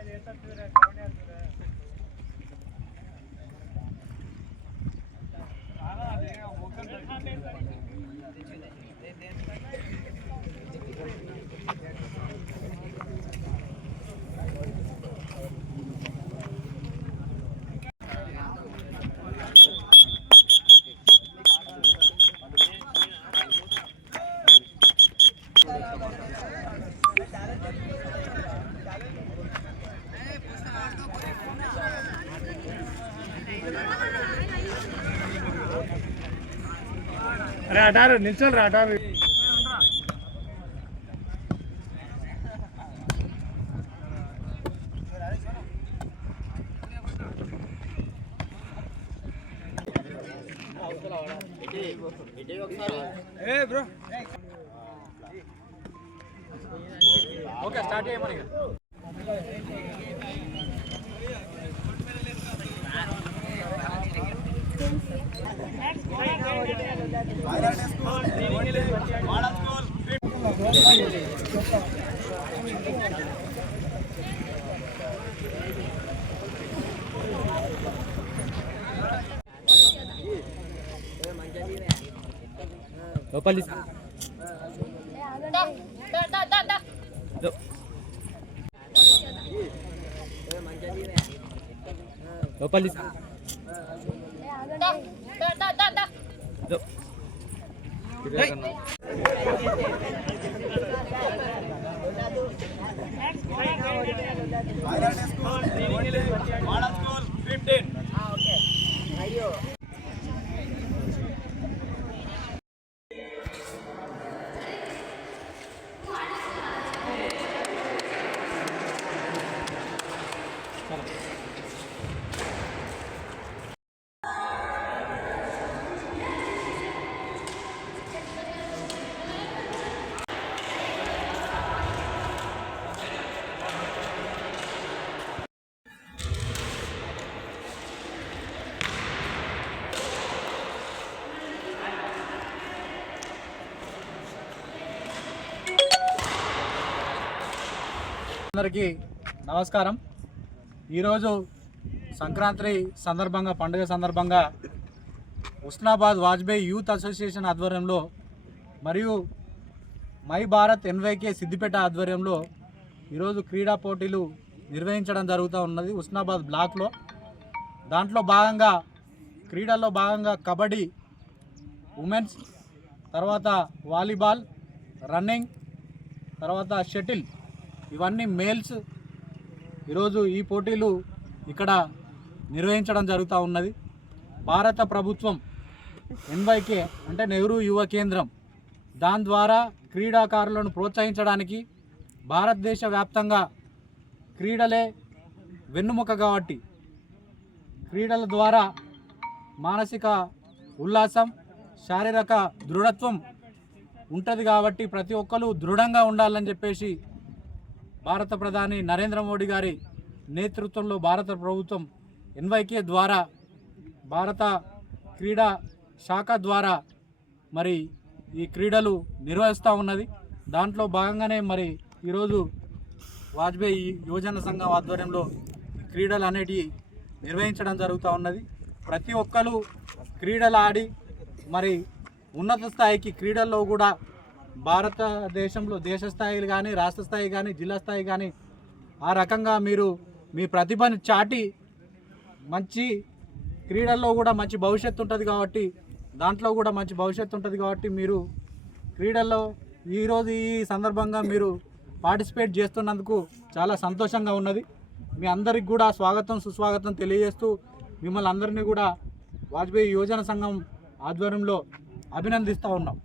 ಇದು ಎಷ್ಟೊತ್ತಿದ್ರೆ ಕವಣೆ అరే అటారు నిల్చోరు రా అటారు ఓకే స్టార్ట్ చేయమని లోపలి. లోపలి. दा दा दा అందరికీ నమస్కారం. ఈరోజు సంక్రాంతి సందర్భంగా పండుగ సందర్భంగా ఉస్నాబాద్ వాజ్పేయి యూత్ అసోసియేషన్ ఆధ్వర్యంలో మరియు మై భారత్ ఎన్వైకే సిద్దిపేట ఆధ్వర్యంలో ఈరోజు క్రీడా పోటీలు నిర్వహించడం జరుగుతూ ఉన్నది ఉస్నాబాద్ బ్లాక్లో. దాంట్లో భాగంగా క్రీడల్లో భాగంగా కబడ్డీ ఉమెన్స్ తర్వాత వాలీబాల్ రన్నింగ్ తర్వాత షటిల్ ఇవన్నీ మేల్స్ ఈరోజు ఈ పోటీలు ఇక్కడ నిర్వహించడం జరుగుతూ ఉన్నది. భారత ప్రభుత్వం ఎన్వైకే అంటే నెహ్రూ యువ కేంద్రం దాని ద్వారా క్రీడాకారులను ప్రోత్సహించడానికి భారతదేశ వ్యాప్తంగా క్రీడలే వెన్నుముక కాబట్టి క్రీడల ద్వారా మానసిక ఉల్లాసం శారీరక దృఢత్వం ఉంటుంది కాబట్టి ప్రతి ఒక్కరు దృఢంగా ఉండాలని చెప్పేసి భారత ప్రధాని నరేంద్ర మోడీ గారి నేతృత్వంలో భారత ప్రభుత్వం ఎన్వైకే ద్వారా భారత క్రీడా శాఖ ద్వారా మరి ఈ క్రీడలు నిర్వహిస్తూ ఉన్నది. దాంట్లో భాగంగానే మరి ఈరోజు వాజ్పేయి యువజన సంఘం ఆధ్వర్యంలో క్రీడలు అనేటివి నిర్వహించడం జరుగుతూ ఉన్నది. ప్రతి ఒక్కరు క్రీడలు ఆడి మరి ఉన్నత స్థాయికి క్రీడల్లో కూడా భారతదేశంలో దేశ స్థాయిలు కానీ రాష్ట్ర స్థాయి కానీ జిల్లా స్థాయి కానీ ఆ రకంగా మీరు మీ ప్రతిభను చాటి మంచి క్రీడల్లో కూడా మంచి భవిష్యత్తు ఉంటుంది కాబట్టి దాంట్లో కూడా మంచి భవిష్యత్తు ఉంటుంది కాబట్టి మీరు క్రీడల్లో ఈరోజు ఈ సందర్భంగా మీరు పార్టిసిపేట్ చేస్తున్నందుకు చాలా సంతోషంగా ఉన్నది. మీ అందరికి కూడా స్వాగతం సుస్వాగతం తెలియజేస్తూ మిమ్మల్ని అందరినీ కూడా వాజ్పేయి యువజన సంఘం ఆధ్వర్యంలో అభినందిస్తూ ఉన్నాం.